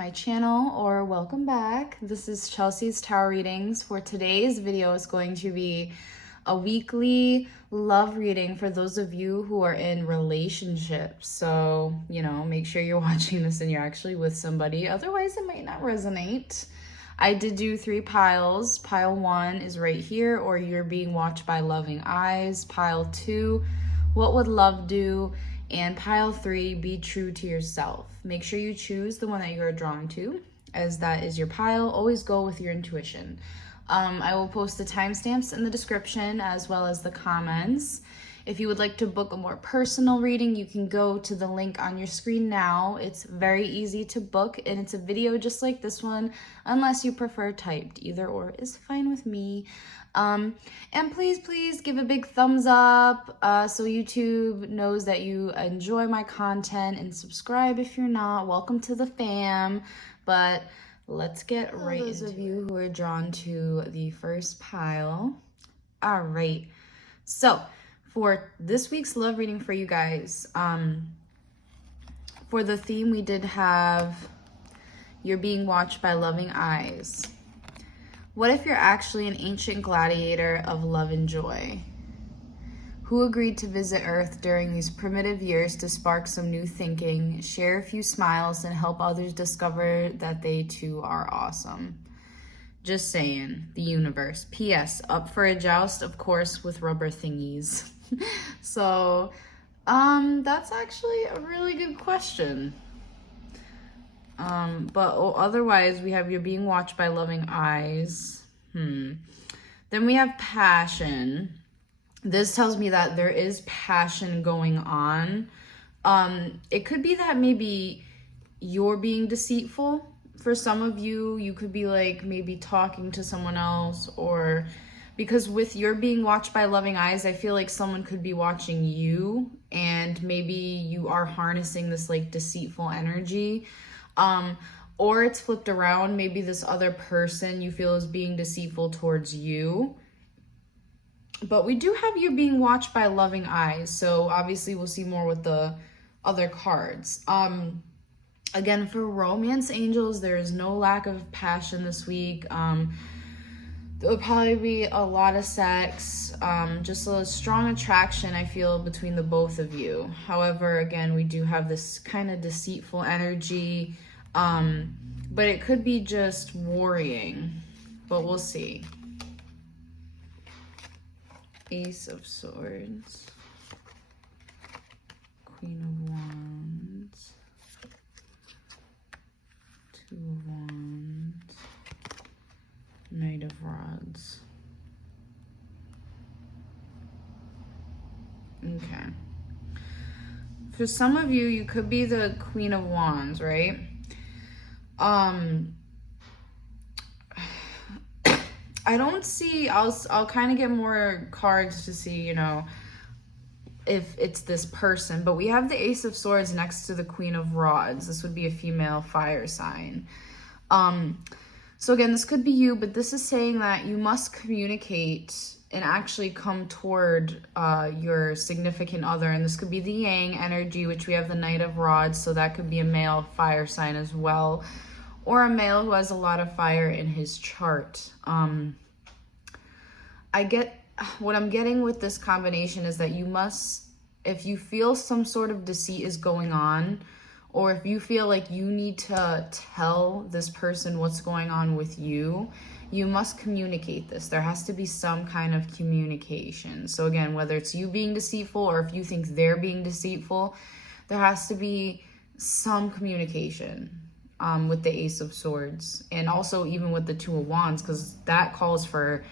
my channel, or welcome back. This is Chelsea's Tarot Readings. For today's video is going to be a weekly love reading for those of you who are in relationships. So, make sure you're watching this and you're actually with somebody. Otherwise, it might not resonate. I did do 3 piles. Pile 1 is right here, or you're being watched by loving eyes. Pile 2, what would love do? And pile 3, be true to yourself. Make sure you choose the one that you are drawn to, as that is your pile. Always go with your intuition. I will post the timestamps in the description as well as the comments. If you would like to book a more personal reading, you can go to the link on your screen now. It's very easy to book, and it's a video just like this one, unless you prefer typed. Either or is fine with me. And please give a big thumbs up so YouTube knows that you enjoy my content, and subscribe if you're not. Welcome to the fam. But let's get right into it. Those of you who are drawn to the first pile. All right. So for this week's love reading for you guys, for the theme, we did have you're being watched by loving eyes. What if you're actually an ancient gladiator of love and joy, who agreed to visit Earth during these primitive years to spark some new thinking, share a few smiles, and help others discover that they too are awesome? Just saying, the universe. P.S. Up for a joust, of course, with rubber thingies. So, that's actually a really good question. But otherwise, we have you're being watched by loving eyes. Then we have passion. This tells me that there is passion going on. It could be that maybe you're being deceitful. For some of you, you could be like maybe talking to someone else, or because with you're being watched by loving eyes, I feel like someone could be watching you, and maybe you are harnessing this like deceitful energy. Or it's flipped around. Maybe this other person you feel is being deceitful towards you. But we do have you being watched by loving eyes. So obviously we'll see more with the other cards. Again, for romance angels, there is no lack of passion this week. There will probably be a lot of sex, just a strong attraction, I feel, between the both of you. However, again, we do have this kind of deceitful energy, but it could be just worrying, but we'll see. Ace of Swords, Queen of Wands, 2 of Wands, Knight of Rods. Okay. For some of you, you could be the Queen of Wands, right? I don't see, I'll kind of get more cards to see, if it's this person, but we have the Ace of Swords next to the Queen of Rods. This would be a female fire sign. So again, this could be you, but this is saying that you must communicate and actually come toward your significant other. And this could be the Yang energy, which we have the Knight of Rods. So that could be a male fire sign as well, or a male who has a lot of fire in his chart. What I'm getting with this combination is that you must, if you feel some sort of deceit is going on, or if you feel like you need to tell this person what's going on with you, you must communicate this. There has to be some kind of communication. So again, whether it's you being deceitful or if you think they're being deceitful, there has to be some communication with the Ace of Swords. And also even with the 2 of Wands, because that calls for,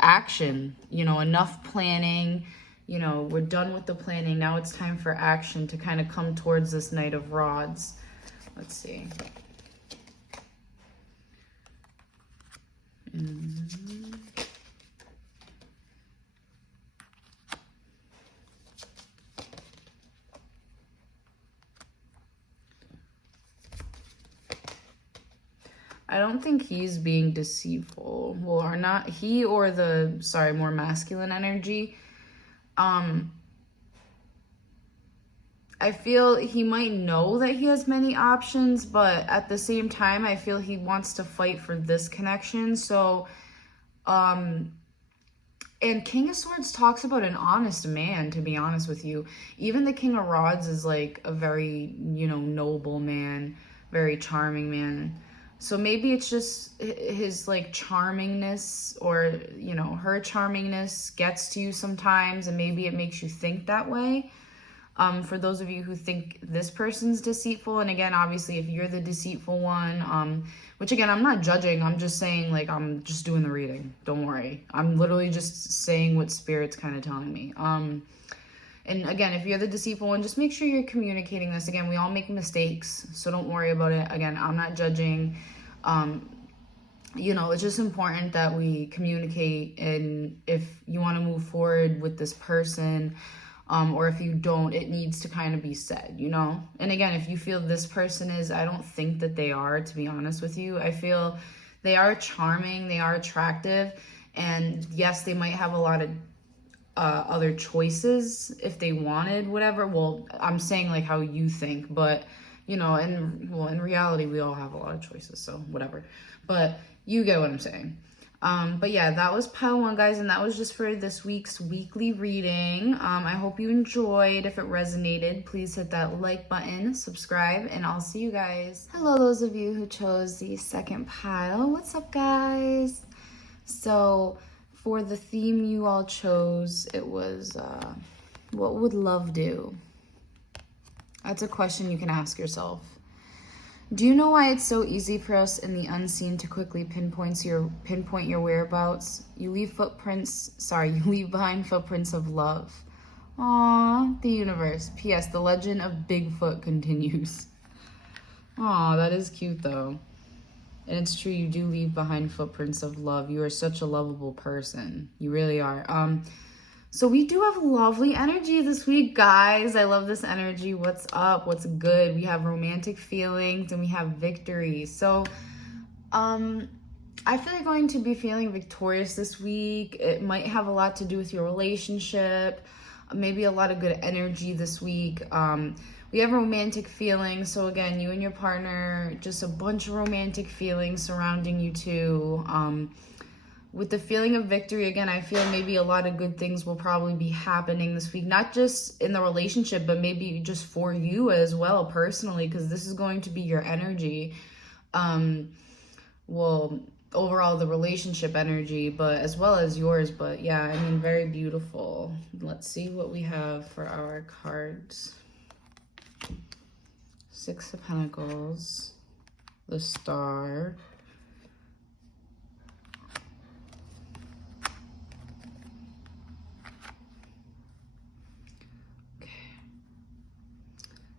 action, enough planning. We're done with the planning. Now it's time for action to kind of come towards this Knight of Rods. Let's see. I don't think he's being deceitful. Well, or not he, or the, more masculine energy. I feel he might know that he has many options, but at the same time, I feel he wants to fight for this connection. So, and King of Swords talks about an honest man, to be honest with you. Even the King of Rods is like a very, noble man, very charming man. So maybe it's just his like charmingness, or, her charmingness gets to you sometimes, and maybe it makes you think that way. For those of you who think this person's deceitful, and again, obviously, if you're the deceitful one, which again, I'm not judging, I'm just saying, like, I'm just doing the reading. Don't worry. I'm literally just saying what Spirit's kind of telling me. And again, if you're the deceitful one, just make sure you're communicating this. Again, we all make mistakes, so don't worry about it. Again, I'm not judging. It's just important that we communicate, and if you want to move forward with this person, or if you don't, it needs to kind of be said, And again, if you feel this person is, I don't think that they are, to be honest with you. I feel they are charming, they are attractive, and yes, they might have a lot of other choices if they wanted whatever. Well, I'm saying like how you think, but in reality, we all have a lot of choices, so whatever. But you get what I'm saying. But yeah, that was pile 1, guys, and that was just for this week's weekly reading. I hope you enjoyed. If it resonated, please hit that like button, subscribe, and I'll see you guys. Hello, those of you who chose the second pile. What's up, guys? So for the theme you all chose, it was, what would love do? That's a question you can ask yourself. Do you know why it's so easy for us in the unseen to quickly pinpoint your whereabouts? You leave behind footprints of love. Aww, the universe. P.S. The legend of Bigfoot continues. Aw, that is cute though. And it's true, you do leave behind footprints of love. You are such a lovable person. You really are. So we do have lovely energy this week, guys. I love this energy. What's up? What's good? We have romantic feelings and we have victory. So I feel like going to be feeling victorious this week. It might have a lot to do with your relationship. Maybe a lot of good energy this week. We have romantic feelings. So again, you and your partner, just a bunch of romantic feelings surrounding you two. With the feeling of victory, again, I feel maybe a lot of good things will probably be happening this week, not just in the relationship, but maybe just for you as well, personally, because this is going to be your energy. Well, overall, the relationship energy, but as well as yours. But yeah, I mean, very beautiful. Let's see what we have for our cards. 6 of Pentacles, the Star,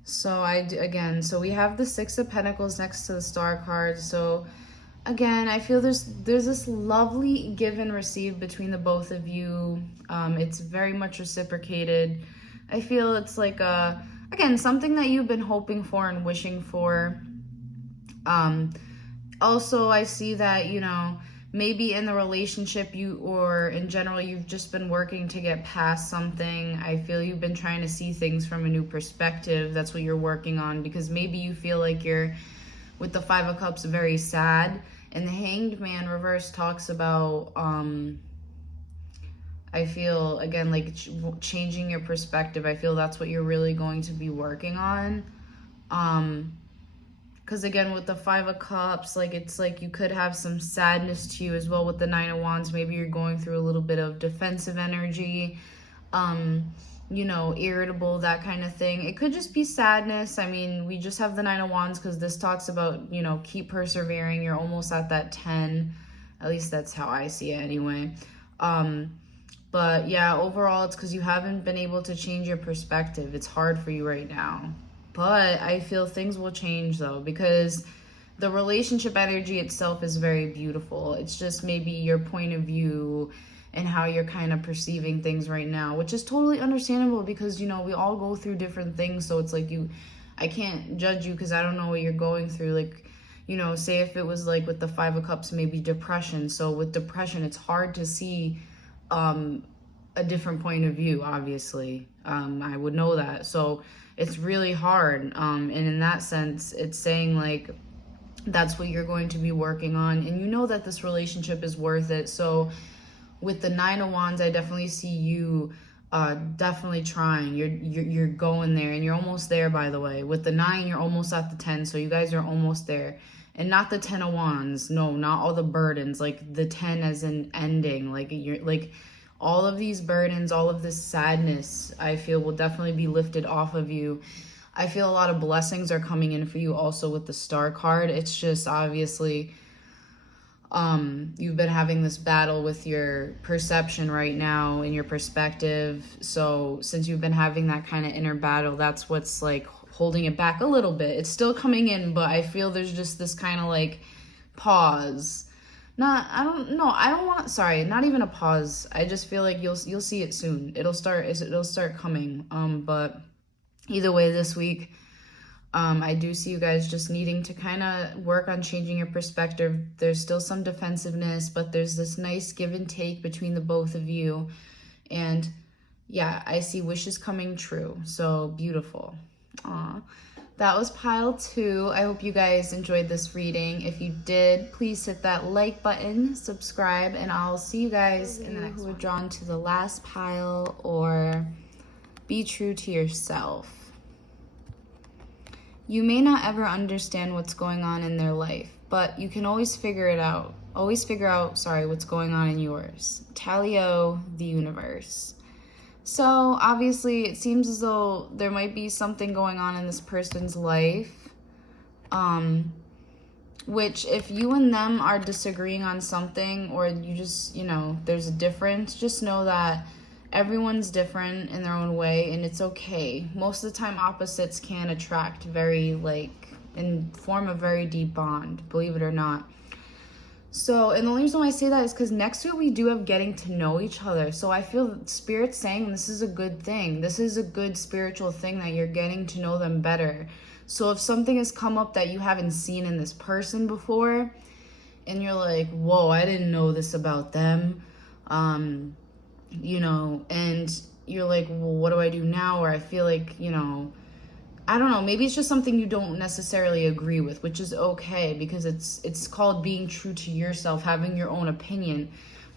so we have the 6 of Pentacles next to the Star card. So again, I feel there's this lovely give and receive between the both of you. It's very much reciprocated. I feel it's like again, something that you've been hoping for and wishing for. Also, I see that, maybe in the relationship or in general, you've just been working to get past something. I feel you've been trying to see things from a new perspective. That's what you're working on, because maybe you feel like you're, with the 5 of Cups, very sad. And the Hanged Man reverse talks about, I feel, again, like changing your perspective. I feel that's what you're really going to be working on. Because again, with the 5 of Cups, like it's like you could have some sadness to you as well with the 9 of Wands. Maybe you're going through a little bit of defensive energy, irritable, that kind of thing. It could just be sadness. I mean, we just have the 9 of Wands because this talks about, keep persevering. You're almost at that 10. At least that's how I see it anyway. But yeah, overall, it's because you haven't been able to change your perspective. It's hard for you right now. But I feel things will change though, because the relationship energy itself is very beautiful. It's just maybe your point of view and how you're kind of perceiving things right now, which is totally understandable because, we all go through different things. So it's like I can't judge you because I don't know what you're going through. Like, say if it was like with the 5 of Cups, maybe depression. So with depression, it's hard to see a different point of view, obviously. I would know that. So it's really hard. And in that sense, it's saying like, that's what you're going to be working on. And you know that this relationship is worth it. So with the 9 of Wands, I definitely see you definitely trying. You're going there, and you're almost there, by the way. With the 9, you're almost at the 10, so you guys are almost there. And not the 10 of Wands. No, not all the burdens. Like the 10 as an ending. Like you're like all of these burdens, all of this sadness, I feel will definitely be lifted off of you. I feel a lot of blessings are coming in for you also with the Star card. It's just obviously you've been having this battle with your perception right now and your perspective. So since you've been having that kind of inner battle, that's what's like holding it back a little bit. It's still coming in, but I feel there's just this kind of like pause. Not even a pause. I just feel like you'll see it soon. It'll start coming. But either way, this week, I do see you guys just needing to kind of work on changing your perspective. There's still some defensiveness, but there's this nice give and take between the both of you. And yeah, I see wishes coming true. So beautiful. Aw. That was pile 2. I hope you guys enjoyed this reading. If you did, please hit that like button, subscribe, and I'll see you guys in the next one. Who are drawn to the last pile, or be true to yourself. You may not ever understand what's going on in their life, but you can always figure it out. Always figure out, what's going on in yours. Talio, the universe. So obviously it seems as though there might be something going on in this person's life, which if you and them are disagreeing on something, or you just, there's a difference, just know that everyone's different in their own way, and it's okay. Most of the time, opposites can attract and form a very deep bond, believe it or not. So, and the only reason why I say that is because next week we do have getting to know each other. So I feel Spirit's saying this is a good thing. This is a good spiritual thing, that you're getting to know them better. So if something has come up that you haven't seen in this person before, and you're like, whoa, I didn't know this about them, and you're like, well, what do I do now? Or I feel like, I don't know, maybe it's just something you don't necessarily agree with, which is okay, because it's called being true to yourself, having your own opinion.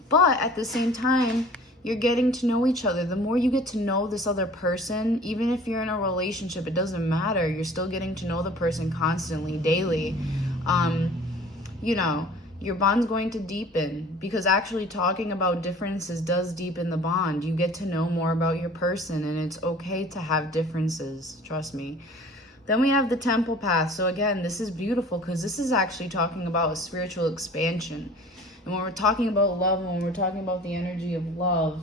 But at the same time, you're getting to know each other. The more you get to know this other person, even if you're in a relationship, it doesn't matter. You're still getting to know the person constantly, daily. Your bond's going to deepen, because actually talking about differences does deepen the bond. You get to know more about your person, and it's okay to have differences, trust me. Then we have the Temple Path. So again, this is beautiful, because this is actually talking about a spiritual expansion. And when we're talking about love, and when we're talking about the energy of love,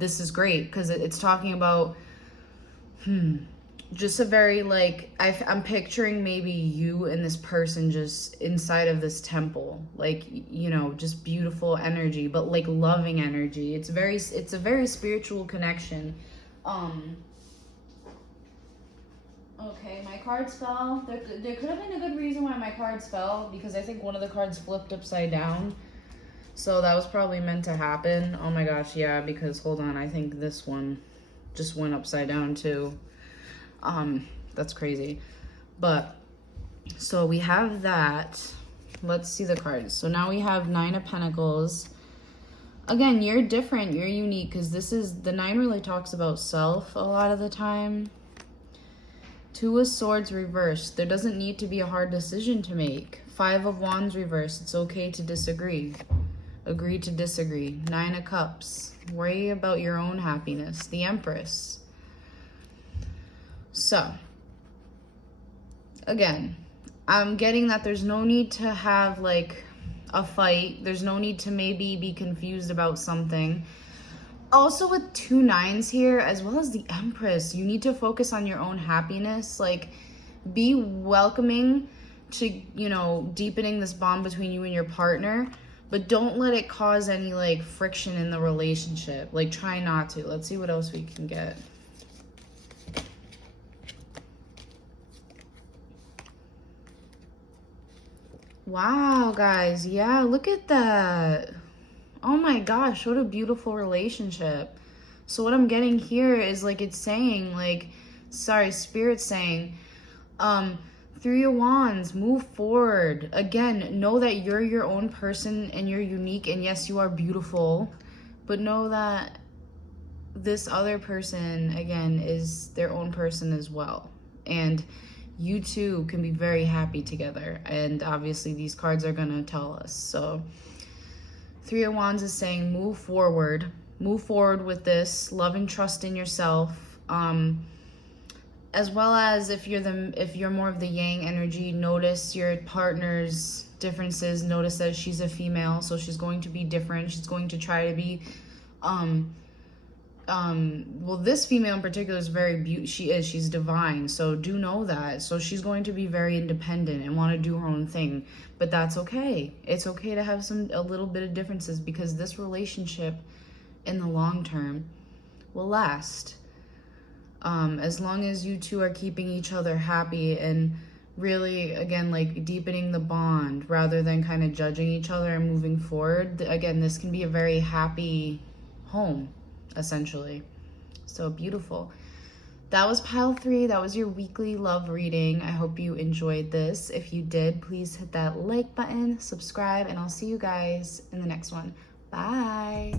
this is great, because it's talking about just a very, I'm picturing maybe you and this person just inside of this temple, just beautiful energy, but loving energy. It's a very spiritual connection. Okay, my cards fell. There could have been a good reason why my cards fell, because I think one of the cards flipped upside down. So that was probably meant to happen. Oh my gosh, yeah, because hold on, I think this one just went upside down too. That's crazy. But so we have that. Let's see the cards. So now we have 9 of Pentacles. Again, you're different, you're unique, because the 9 really talks about self a lot of the time. 2 of Swords reversed. There doesn't need to be a hard decision to make. 5 of Wands reversed. It's okay to disagree. Agree to disagree. 9 of Cups. Worry about your own happiness. The Empress. So, again, I'm getting that there's no need to have a fight. There's no need to maybe be confused about something. Also with 2 9s here, as well as the Empress, you need to focus on your own happiness. Be welcoming to, deepening this bond between you and your partner, but don't let it cause any friction in the relationship. Try not to. Let's see what else we can get. Wow, guys. Yeah, look at that. Oh my gosh, what a beautiful relationship. So what I'm getting here is like it's saying like, sorry, Spirit's saying, Three of Wands, move forward. Again, know that you're your own person and you're unique, and yes, you are beautiful, but know that this other person, again, is their own person as well. And you two can be very happy together. And obviously these cards are gonna tell us. So Three of Wands is saying move forward. Move forward with this. Love and trust in yourself. As well as if you're more of the yang energy, notice your partner's differences. Notice that she's a female, so she's going to be different. She's going to try to be well, this female in particular is very she's divine, so do know that. So she's going to be very independent and want to do her own thing, but that's okay. It's okay to have a little bit of differences, because this relationship in the long term will last. As long as you two are keeping each other happy and really, again, like deepening the bond rather than kind of judging each other and moving forward. Again, this can be a very happy home, essentially. So beautiful. That was pile 3. That was your weekly love reading. I hope you enjoyed this. If you did, please hit that like button, subscribe, and I'll see you guys in the next one. Bye.